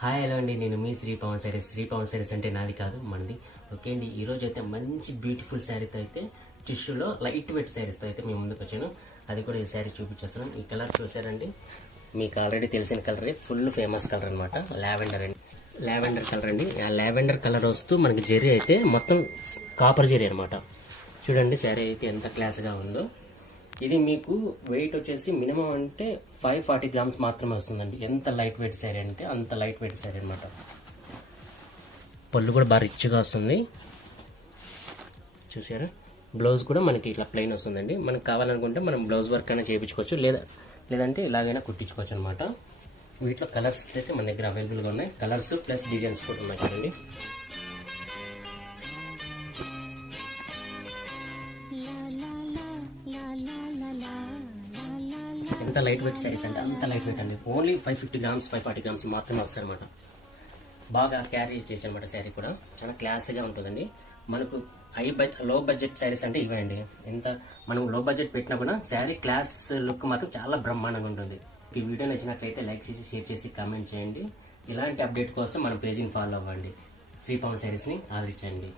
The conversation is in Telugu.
హాయ్ హలో అండి, నేను మీ శ్రీ పవన్ శారీస్. శ్రీ పవన్ శారీస్ అంటే నాది కాదు, మనది. ఓకే అండి, ఈరోజు అయితే మంచి బ్యూటిఫుల్ శారీతో అయితే టిష్యూలో లైట్ వెయిట్ శారీస్తో అయితే మేము ముందుకు వచ్చాను. అది కూడా ఈ శారీ చూపించేస్తున్నాం. ఈ కలర్ చూసారండి, మీకు ఆల్రెడీ తెలిసిన కలరే, ఫుల్ ఫేమస్ కలర్ అనమాట. లావెండర్ అండి, లావెండర్ కలర్ అండి. ఆ లావెండర్ కలర్ వస్తూ మనకి జెర్రీ అయితే మొత్తం కాపర్ జెర్రీ అనమాట. చూడండి శారీ అయితే ఎంత క్లాస్గా ఉందో. ఇది మీకు వెయిట్ వచ్చేసి మినిమం అంటే 540 గ్రామ్స్ మాత్రమే వస్తుందండి. ఎంత లైట్ వెయిట్ శారీ అంటే అంత లైట్ వెయిట్ శారీ అనమాట. పళ్ళు కూడా బాగా రిచ్గా వస్తుంది, చూసారా. బ్లౌజ్ కూడా మనకి ఇట్లా ప్లెయిన్ వస్తుందండి. మనకు కావాలనుకుంటే మనం బ్లౌజ్ వర్క్ అయినా చేయించుకోవచ్చు, లేదంటే ఇలాగైనా కుట్టించుకోవచ్చు అనమాట. వీటిలో కలర్స్ అయితే మన దగ్గర అవైలబుల్గా ఉన్నాయి. కలర్స్ ప్లస్ డిజైన్స్ కూడా ఉన్నాయి చూడండి. ఎంత లైట్ వెయిట్ శారీస్ అంటే అంత లైట్ వెయిట్ అండి. ఓన్లీ 550 గ్రామ్స్ 540 గ్రామ్స్ మాత్రమే వస్తాయి అనమాట. బాగా క్యారీ చేయొచ్చు అనమాట. శారీ కూడా చాలా క్లాస్గా ఉంటుందండి. మనకు లో బడ్జెట్ శారీస్ అంటే ఇవే అండి. ఎంత మనం లో బడ్జెట్ పెట్టినా కూడా శారీ క్లాస్ లుక్ మాత్రం చాలా బ్రహ్మాండంగా ఉంటుంది. ఈ వీడియో నచ్చినట్లయితే లైక్ చేసి, షేర్ చేసి, కామెంట్ చేయండి. ఇలాంటి అప్డేట్ కోసం మన పేజీని ఫాలో అవ్వండి. శ్రీ పవన్ శారీస్ని ఆదరించండి.